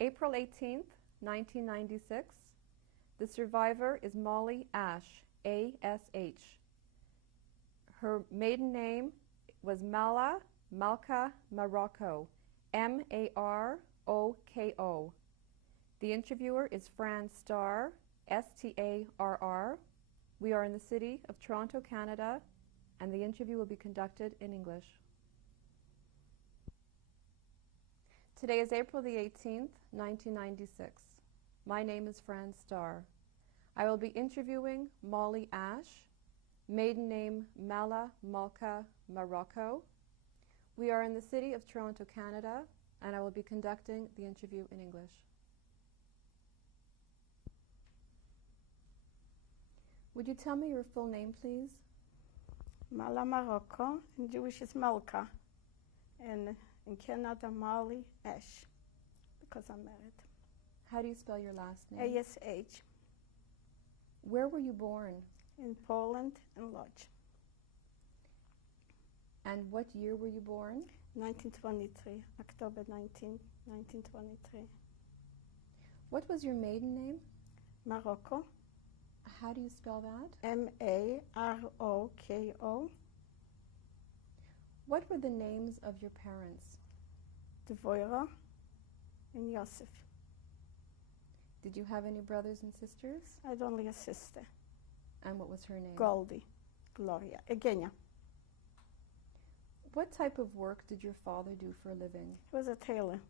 April 18th, 1996. The survivor is Molly Ash, A-S-H. Her maiden name was Malka Marocco, M-A-R-O-K-O. The interviewer is Fran Starr, S-T-A-R-R. We are in the city of Toronto, Canada, and the interview will be conducted in English. Today is April the 18th, 1996. My name is Fran Starr. I will be interviewing Molly Ash, maiden name Malka Marocco. We are in the city of Toronto, Canada, and I will be conducting the interview in English. Would you tell me your full name, please? Mala Marocco, in Jewish is Malka, and in Canada, Molly Ash, because I'm married. How do you spell your last name? A-S-H. Where were you born? In Poland and Lodz. And what year were you born? 1923, October 1923. What was your maiden name? Marocco. How do you spell that? M-A-R-O-K-O. What were the names of your parents? Devorah and Yosef. Did you have any brothers and sisters? I had only a sister. And what was her name? Goldie. Gloria. Egenia. What type of work did your father do for a living? He was a tailor.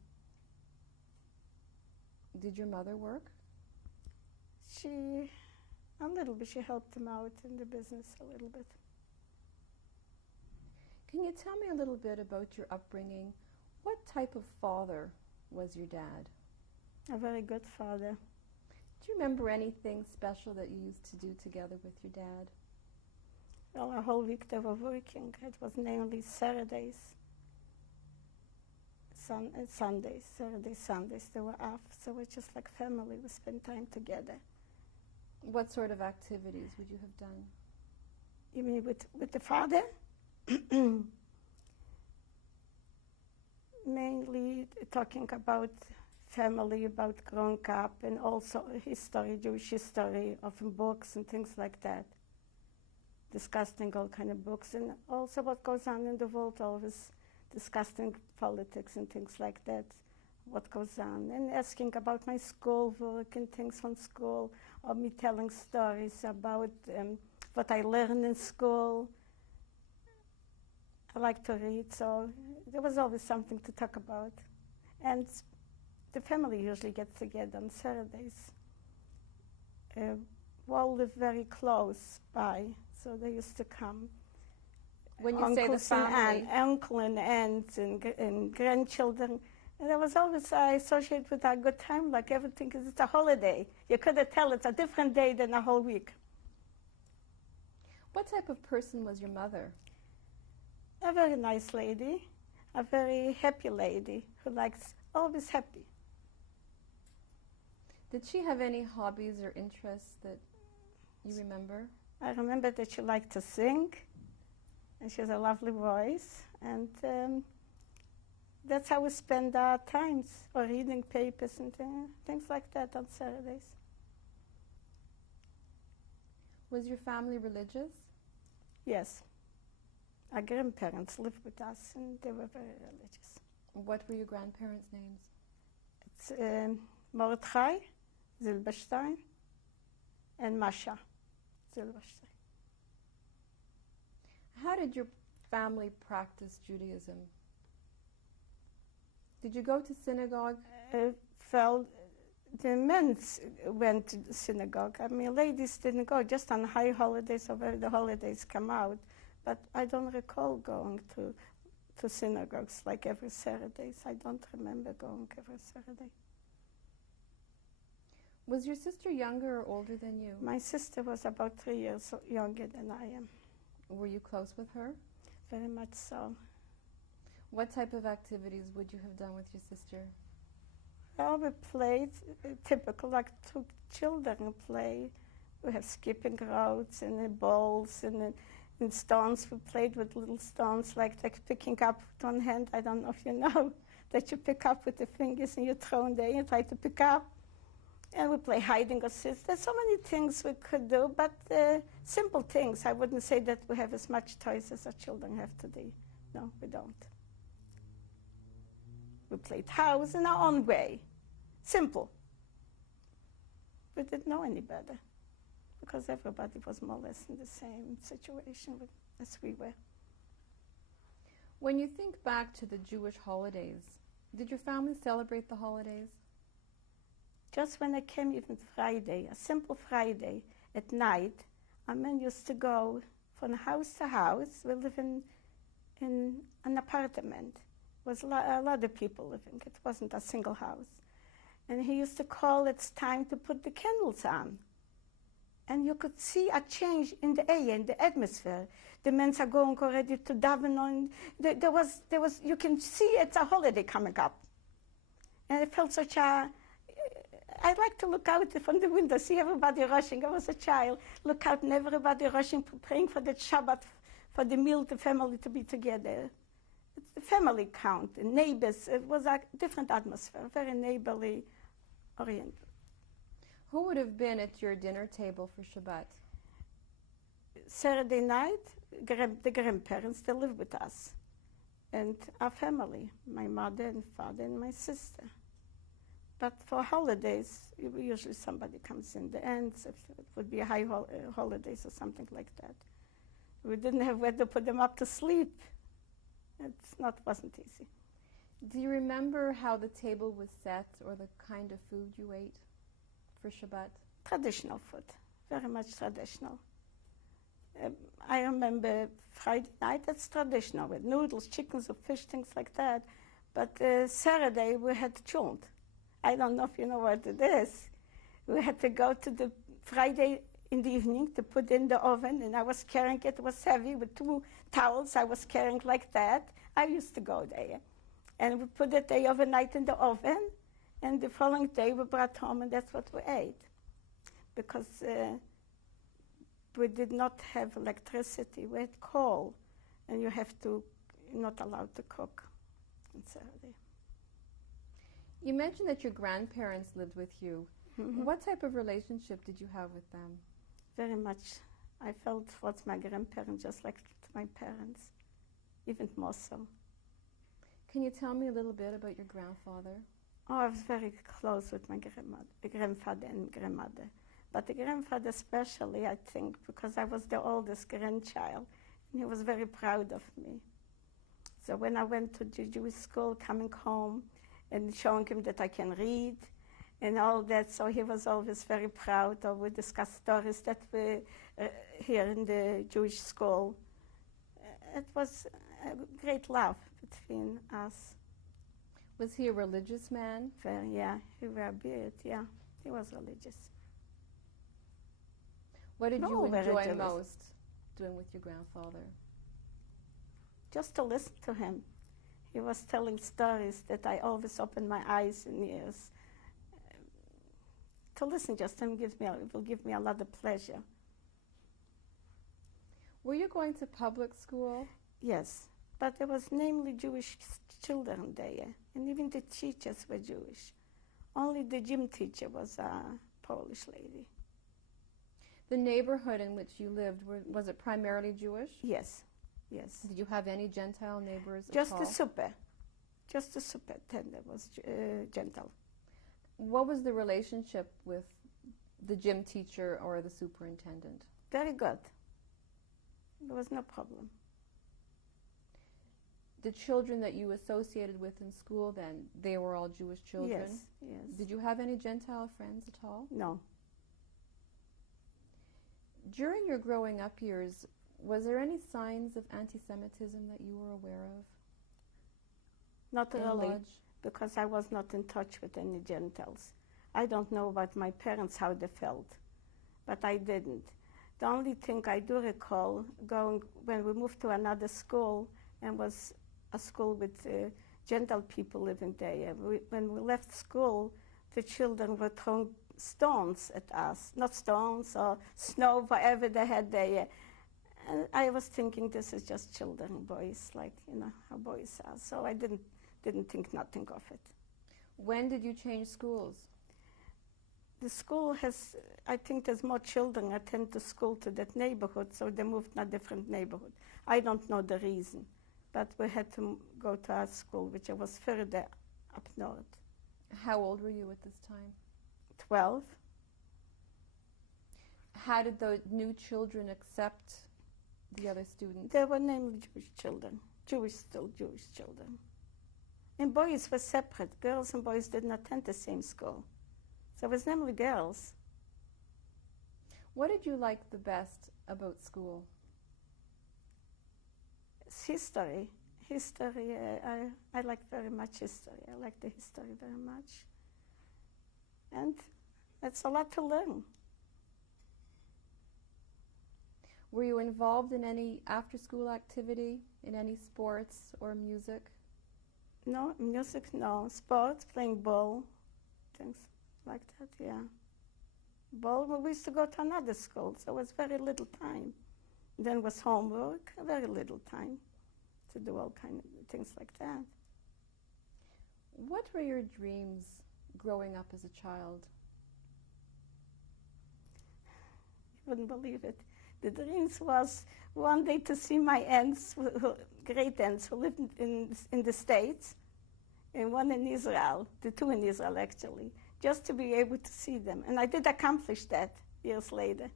Did your mother work? A little bit. She helped him out in the business a little bit. Can you tell me a little bit about your upbringing? What type of father was your dad? A very good father. Do you remember anything special that you used to do together with your dad? Well, a whole week they were working. It was mainly Saturdays, Sundays, Saturdays, Sundays. They were off, so we're just like family. We spent time together. What sort of activities would you have done? You mean with the father? Mainly talking about family, about growing up, and also history, Jewish history, often books and things like that. Discussing all kind of books, and also what goes on in the world, always discussing politics and things like that, what goes on, and asking about my school work and things from school, or me telling stories about what I learned in school. I like to read, so there was always something to talk about. And the family usually gets together on Saturdays. We all live very close by, so they used to come. When you say the family, uncle and aunts and grandchildren, and there was always associated with a good time, like everything is it's a holiday. You couldn't tell it's a different day than a whole week. what type of person was your mother? A very nice lady, a very happy lady who likes always happy. Did she have any hobbies or interests that you remember? I remember that she liked to sing, and she has a lovely voice, and that's how we spend our times, or reading papers and things like that on Saturdays. Was your family religious? Yes. Our grandparents lived with us, and they were very religious. What were your grandparents' names? It's Mordechai Zilberstein and Masha Zilberstein. How did your family practice Judaism? Did you go to synagogue? The men went to the synagogue. I mean, ladies didn't go, just on high holidays or where the holidays come out. But I don't recall going to synagogues like every Saturday. I don't remember going every Saturday. Was your sister younger or older than you? My sister was about 3 years younger than I am. Were you close with her? Very much so. What type of activities would you have done with your sister? Well, we played typical, like two children play. We have skipping ropes and balls and stones. We played with little stones, like picking up with one hand. I don't know if you know. that you pick up with the fingers and you throw in there and you try to pick up. And we play hiding or seek. There's so many things we could do, but simple things. I wouldn't say that we have as much toys as our children have today. No, we don't. We played house in our own way. Simple. We didn't know any better because everybody was more or less in the same situation as we were. When you think back to the Jewish holidays, did your family celebrate the holidays? Just when I came, even Friday, a simple Friday at night, our men used to go from house to house. We live in an apartment. It was a lot of people living. It wasn't a single house. And he used to call, it's time to put the candles on. And you could see a change in the air, in the atmosphere. The men are going already to daven on. There was, you can see it's a holiday coming up. And it felt such a, I like to look out from the window, see everybody rushing. I was a child. Look out and everybody rushing, praying for the Shabbat, for the meal, the family to be together. It's the family count, the neighbors. It was a different atmosphere, very neighborly oriented. Who would have been at your dinner table for Shabbat? Saturday night, the grandparents, they live with us. And our family, my mother and father and my sister. But for holidays, usually somebody comes in the end. If it would be high holidays or something like that. We didn't have where to put them up to sleep. Wasn't easy. Do you remember how the table was set or the kind of food you ate for Shabbat? Traditional food, very much traditional. I remember Friday night, it's traditional with noodles, chickens, or fish, things like that. But Saturday, we had chult. I don't know if you know what it is. We had to go to the Friday in the evening to put in the oven, and I was carrying it. It was heavy with 2 towels. I was carrying like that. I used to go there. And we put it there overnight in the oven, and the following day we brought home, and that's what we ate. Because we did not have electricity. We had coal, and you have to, you're not allowed to cook on Saturday. You mentioned that your grandparents lived with you. Mm-hmm. What type of relationship did you have with them? Very much. I felt towards my grandparents just like my parents, even more so. Can you tell me a little bit about your grandfather? Oh, I was very close with my grandfather and grandmother. But the grandfather especially, I think, because I was the oldest grandchild, and he was very proud of me. So when I went to the Jewish school, coming home, and showing him that I can read and all that. So he was always very proud. Or we discussed stories that we here in the Jewish school. It was a great love between us. Was he a religious man? Very, yeah, he wore a beard, yeah. He was religious. What did you enjoy religious. most doing with your grandfather? Just to listen to him. He was telling stories that I always opened my eyes and ears. To listen just to him will give me a lot of pleasure. Were you going to public school? Yes, but there was namely Jewish children there, and even the teachers were Jewish. Only the gym teacher was a Polish lady. The neighborhood in which you lived, was it primarily Jewish? Yes, yes. Did you have any Gentile neighbors Just at all? Just the superintendent was Gentile. What was the relationship with the gym teacher or the superintendent? Very good. There was no problem. The children that you associated with in school then, they were all Jewish children? Yes, yes. Did you have any Gentile friends at all? No. During your growing up years, was there any signs of anti-Semitism that you were aware of? Not in really, Lodge? because I was not in touch with any Gentiles. I don't know about my parents, how they felt, but I didn't. The only thing I do recall going when we moved to another school, and was a school with Gentile people living there. When we left school, the children were throwing stones at us, not stones or snow, whatever they had there. And I was thinking, this is just children, boys, like, how boys are. So I didn't didn't think nothing of it. When did you change schools? The school has, I think there's more children attend to school to that neighborhood, so they moved to a different neighborhood. I don't know the reason, but we had to go to our school, which was further up north. How old were you at this time? 12. How did the new children accept the other students? They were namely Jewish children, still Jewish children. And boys were separate. Girls and boys didn't attend the same school. So it was namely girls. What did you like the best about school? It's history. History, I like very much history. I like the history very much. And it's a lot to learn. Were you involved in any after-school activity, in any sports or music? No, music, no. Sports, playing ball, things like that, yeah. Ball, we used to go to another school, so it was very little time. Then was homework, very little time to do all kind of things like that. What were your dreams growing up as a child? You wouldn't believe it. The dreams was one day to see my aunts, great aunts who lived in the States, and one in Israel, the two in Israel actually, just to be able to see them. And I did accomplish that years later.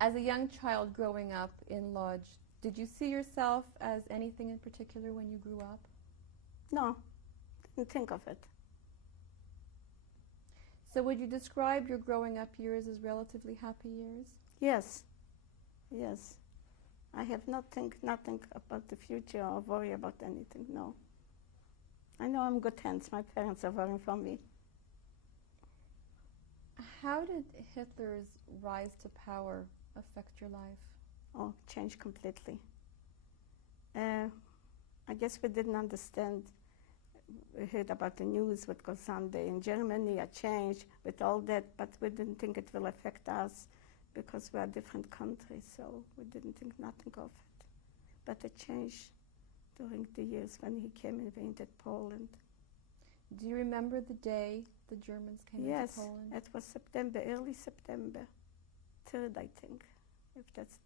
As a young child growing up in Lodz, did you see yourself as anything in particular when you grew up? No, didn't think of it. So would you describe your growing up years as relatively happy years? Yes, yes. I have nothing about the future or worry about anything, no. I know I'm good hands. My parents are worrying for me. How did Hitler's rise to power affect your life? Oh, changed completely. I guess we didn't understand. We heard about the news, what goes on there in Germany, a change with all that, but we didn't think it will affect us because we are different countries, so we didn't think nothing of it. But it changed during the years when he came and invaded Poland. Do you remember the day the Germans came into Poland? Yes, it was September, early September, 3rd, I think. If that's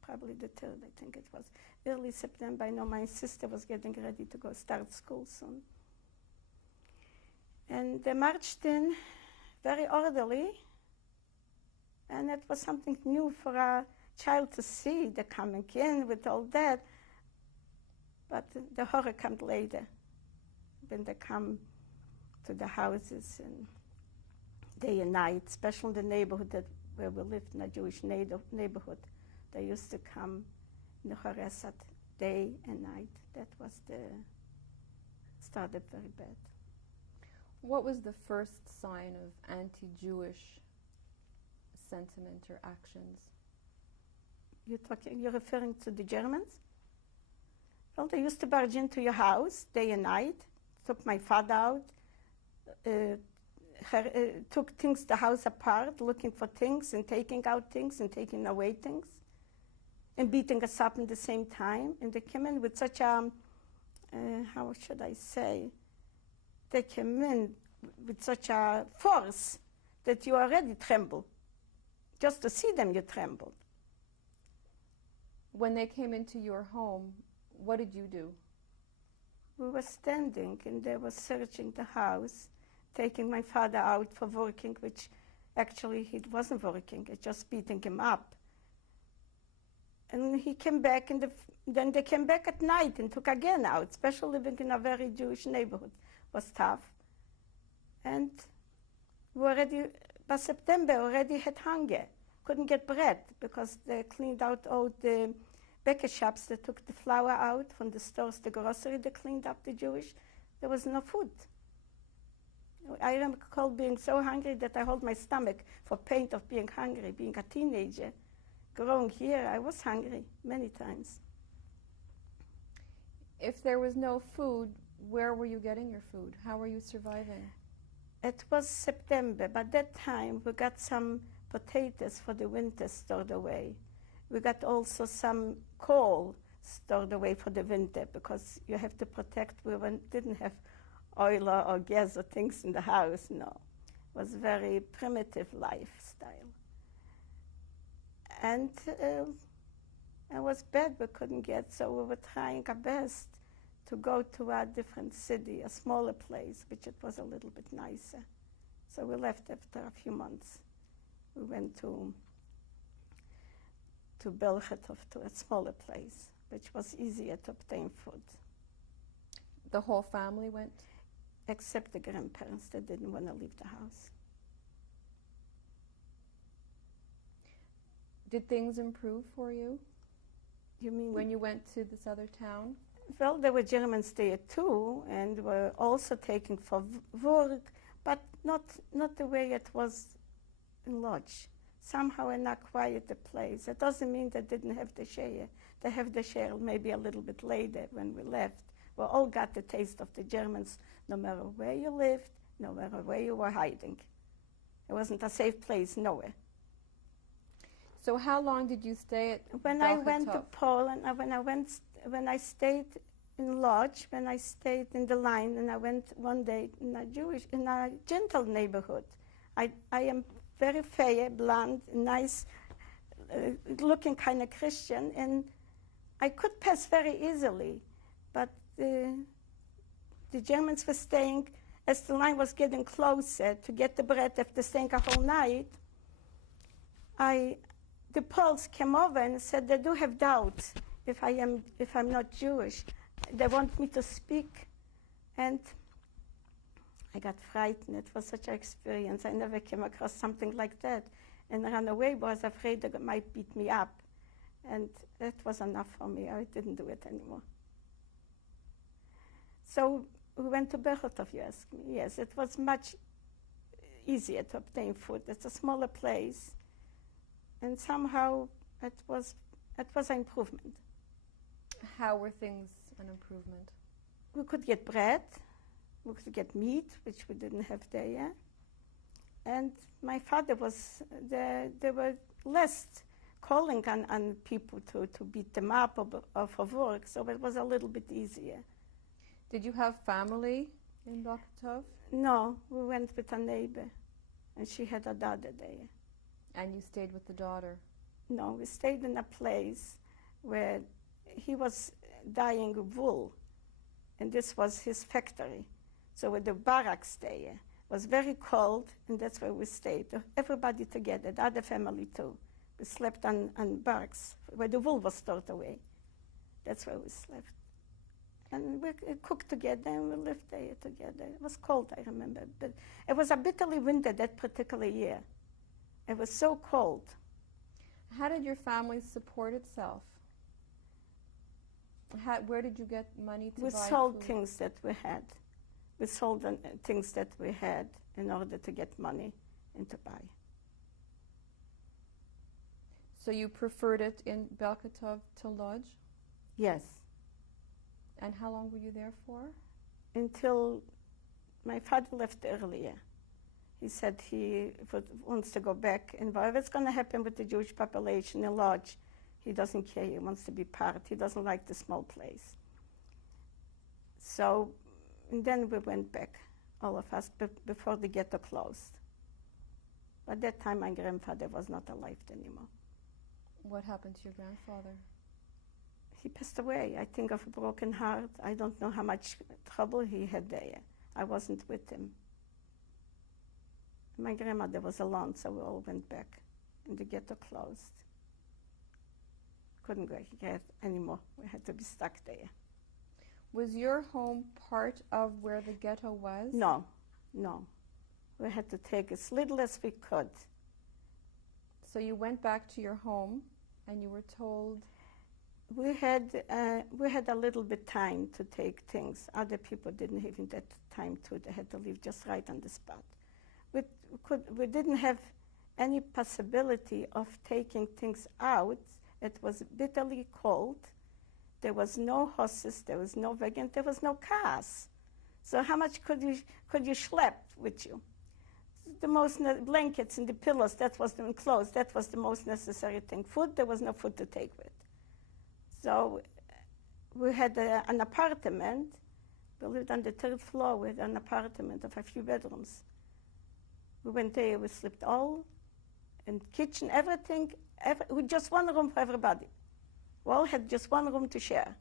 probably the 3rd, I think it was. Early September, I know my sister was getting ready to go start school soon. And they marched in very orderly, and it was something new for a child to see, the coming in with all that. But the horror comes later, when they come to the houses and day and night, especially in the neighborhood where we lived, in a Jewish neighborhood. They used to come and harass us day and night. That was started very bad. What was the first sign of anti-Jewish sentiment or actions? You're referring to the Germans? Well, they used to barge into your house day and night, took my father out, took things, the house apart, looking for things and taking out things and taking away things, and beating us up at the same time. And they came in with such a, how should I say, they came in with such a force that you already tremble. Just to see them, you trembled. When they came into your home, what did you do? We were standing and they were searching the house, taking my father out for working, which actually he wasn't working, it just beating him up. And he came back, and then they came back at night and took again out, especially living in a very Jewish neighborhood was tough. And we already, by September, already had hunger. Couldn't get bread because they cleaned out all the baker shops. They took the flour out from the stores, the grocery, they cleaned up the Jewish. There was no food. I recall being so hungry that I hold my stomach for pain of being hungry, being a teenager. Growing here, I was hungry many times. If there was no food, where were you getting your food? How were you surviving? It was September. By that time, we got some potatoes for the winter stored away. We got also some coal, stored away for the winter because you have to protect. We didn't have oil or gas or things in the house, no. It was very primitive lifestyle. And it was bad, we couldn't get, so we were trying our best to go to a different city, a smaller place, which it was a little bit nicer. So we left after a few months. We went to Belchatov, to a smaller place, which was easier to obtain food. The whole family went? Except the grandparents, they didn't want to leave the house. Did things improve for you? You mean? When you went to this other town? Well, there were Germans there too, and were also taken for work, but not the way it was in Lodz. Somehow in a quieter place. It doesn't mean they didn't have the share. They have the share maybe a little bit later when we left. We all got the taste of the Germans, no matter where you lived, no matter where you were hiding. It wasn't a safe place nowhere. So how long did you stay at When I went to Poland, when I stayed in Lodz, when I stayed in the line, and I went one day in a gentle neighborhood. I am very fair, blonde, nice, looking kind of Christian, and I could pass very easily. But the Germans were staying, as the line was getting closer to get the bread after staying a whole night, the Poles came over and said they do have doubts if I'm not Jewish. They want me to speak. And I got frightened. It was such an experience. I never came across something like that. And I ran away because I was afraid they might beat me up. And that was enough for me. I didn't do it anymore. So we went to Berchotov, you ask me. Yes, it was much easier to obtain food. It's a smaller place. And somehow it was an improvement. How were things an improvement? We could get bread. We could get meat, which we didn't have there. And my father was, they were less calling on people to beat them up or for work, so it was a little bit easier. Did you have family in Belchatov? No, we went with a neighbor, and she had a daughter there. And you stayed with the daughter? No, we stayed in a place where he was dyeing wool, and this was his factory. So with the barracks there, it was very cold, and that's where we stayed. Everybody together, the other family too. We slept on barracks where the wool was stored away. That's where we slept. And we cooked together, and we lived there together. It was cold, I remember. But it was a bitterly winter that particular year. It was so cold. How did your family support itself? Where did you get money to buy food? We sold things that we had. We sold things that we had in order to get money and to buy. So you preferred it in Belchatov to Lodz? Yes. And how long were you there for? Until my father left earlier. He said he wants to go back, and whatever is going to happen with the Jewish population in Lodz, he doesn't care. He wants to be part. He doesn't like the small place. So, and then we went back, all of us, before the ghetto closed. By that time, my grandfather was not alive anymore. What happened to your grandfather? He passed away, I think, of a broken heart. I don't know how much trouble he had there. I wasn't with him. My grandmother was alone, so we all went back, and the ghetto closed. Couldn't go get anymore. We had to be stuck there. Was your home part of where the ghetto was? No, no. We had to take as little as we could. So you went back to your home, and you were told? We had a little bit time to take things. Other people didn't even that time too. They had to leave just right on the spot. We didn't have any possibility of taking things out. It was bitterly cold. There was no horses, there was no wagon, there was no cars. So how much could you schlep with you? The most blankets and the pillows, that was the clothes, that was the most necessary thing. Food, there was no food to take with. So we had an apartment. We lived on the third floor with an apartment of a few bedrooms. We went there, we slept all in kitchen, everything, with just one room for everybody. We all had just one room to share.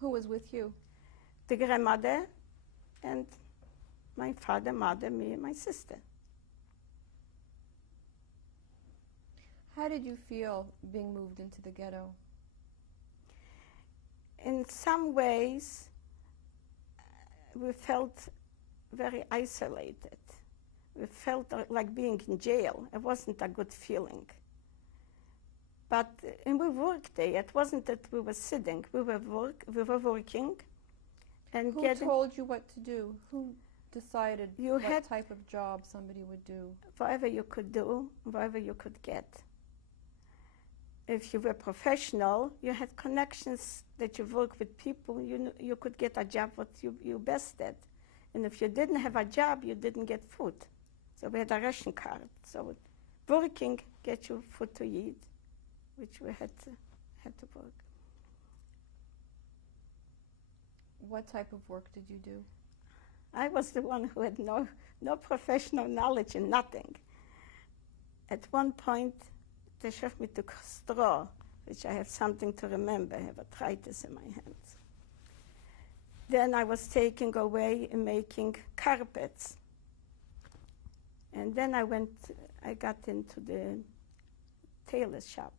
Who was with you? The grandmother and my father, mother, me, and my sister. How did you feel being moved into the ghetto? In some ways, we felt very isolated. We felt like being in jail. It wasn't a good feeling. But and we worked there. It wasn't that we were sitting. We were working. And who told you what to do? Who decided what type of job somebody would do? Whatever you could do, whatever you could get. If you were professional, you had connections that you work with people, you could get a job what you best at. And if you didn't have a job, you didn't get food. So we had a ration card. So working get you food to eat, which we had to work. What type of work did you do? I was the one who had no professional knowledge in nothing. At one point, they shoved me to straw, which I have something to remember. I have arthritis in my hands. Then I was taken away and making carpets. And then I got into the tailor shop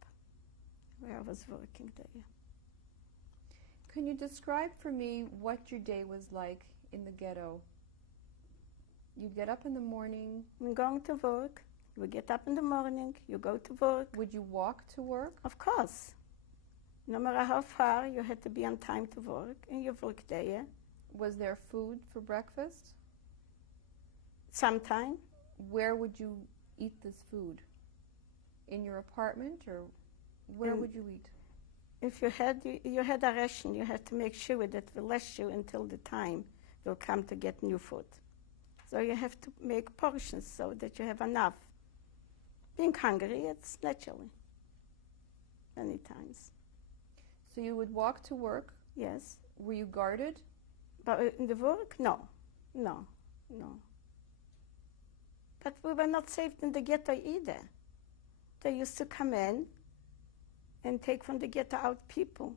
where I was working there. Can you describe for me what your day was like in the ghetto? You'd get up in the morning. I'm going to work. You get up in the morning, you go to work. Would you walk to work? Of course. No matter how far, you had to be on time to work, and you work there. Was there food for breakfast? Sometime. Where would you eat this food? In your apartment, or where would you eat? If you had a ration, you had to make sure that will last you until the time will come to get new food. So you have to make portions so that you have enough. Being hungry, it's naturally, many times. So you would walk to work? Yes. Were you guarded? But in the work, no. But we were not safe in the ghetto either. They used to come in and take from the ghetto out people.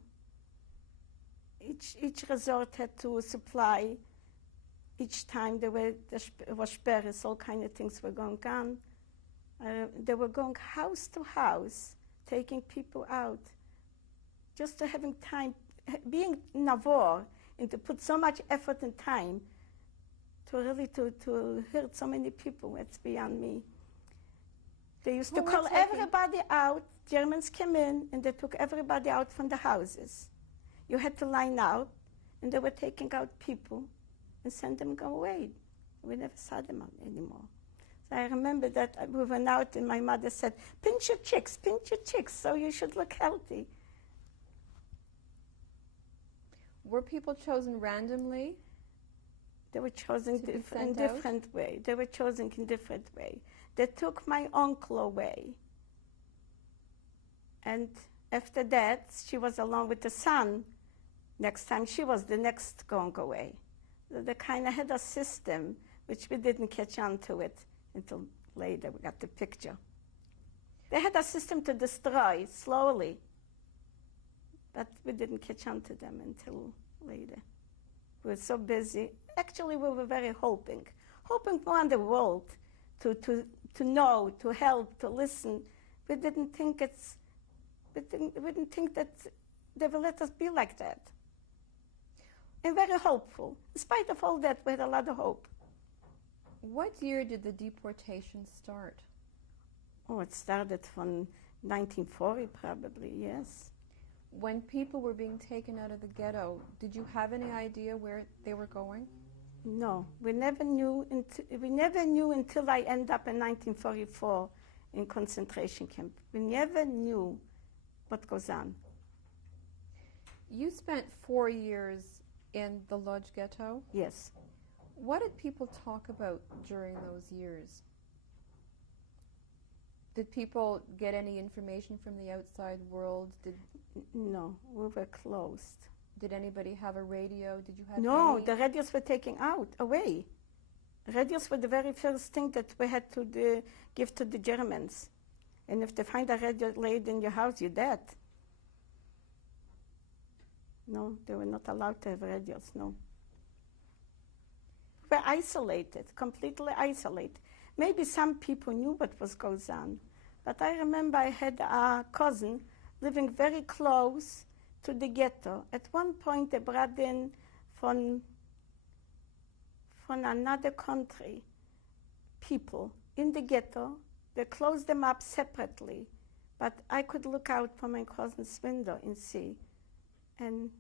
Each resort had to supply. Each time there was sperres, all kind of things were going on. They were going house to house, taking people out, just to having time, being in a war, and to put so much effort and time to really to hurt so many people. It's beyond me. They used to call everybody out. Germans came in and they took everybody out from the houses. You had to line out, and they were taking out people and send them go away. We never saw them anymore. So I remember that we went out and my mother said, pinch your chicks, so you should look healthy. Were people chosen randomly? They were chosen in different way. They were chosen in different way. They took my uncle away. And after that, she was along with the son. Next time, she was the next going away. So they kind of had a system, which we didn't catch on to it until later we got the picture. They had a system to destroy slowly, but we didn't catch on to them until later. We were so busy. Actually, we were very hoping more on the world to know, to help, to listen. We didn't think that they will let us be like that. And very hopeful. In spite of all that, we had a lot of hope. What year did the deportation start? Oh, it started from 1940 probably, yes. When people were being taken out of the ghetto, did you have any idea where they were going? No, we never knew until I ended up in 1944 in concentration camp. We never knew what goes on. You spent 4 years in the Lodz ghetto? Yes. What did people talk about during those years? Did people get any information from the outside world? No, we were closed. Did anybody have a radio? Did you have No, any? the radios were taken away. Radios were the very first thing that we had to give to the Germans. And if they find a radio laid in your house, you're dead. No, they were not allowed to have radios, no. We were isolated, completely isolated. Maybe some people knew what was goes on. But I remember I had a cousin living very close to the ghetto. At one point, they brought in from another country people in the ghetto. They closed them up separately. But I could look out from my cousin's window and see. And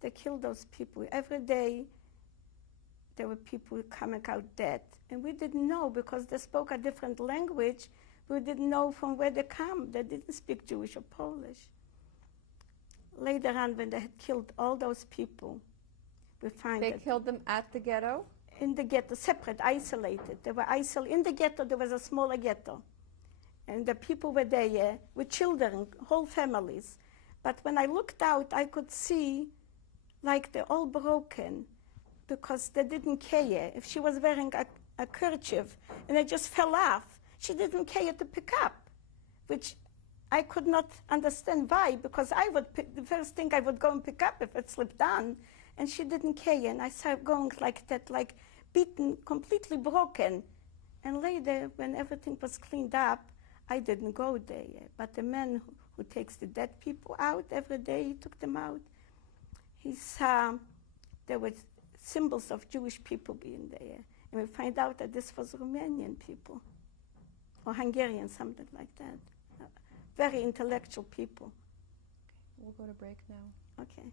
they killed those people. Every day, there were people coming out dead. And we didn't know because they spoke a different language. We didn't know from where they come. They didn't speak Jewish or Polish. Later on, when they had killed all those people, we find They killed them at the ghetto? in the ghetto, separate, isolated. They were isolated. In the ghetto, there was a smaller ghetto. And the people were there with children, whole families. But when I looked out, I could see like they're all broken because they didn't care. If she was wearing a kerchief and it just fell off, she didn't care to pick up, which I could not understand why, because I would pick, the first thing I would go and pick up if it slipped on, and she didn't care. And I saw her going like that, like beaten, completely broken. And later, when everything was cleaned up, I didn't go there. But the man who takes the dead people out every day, he took them out. He saw there were symbols of Jewish people being there. And we find out that this was Romanian people, or Hungarian, something like that. Very intellectual people. We'll go to break now. Okay.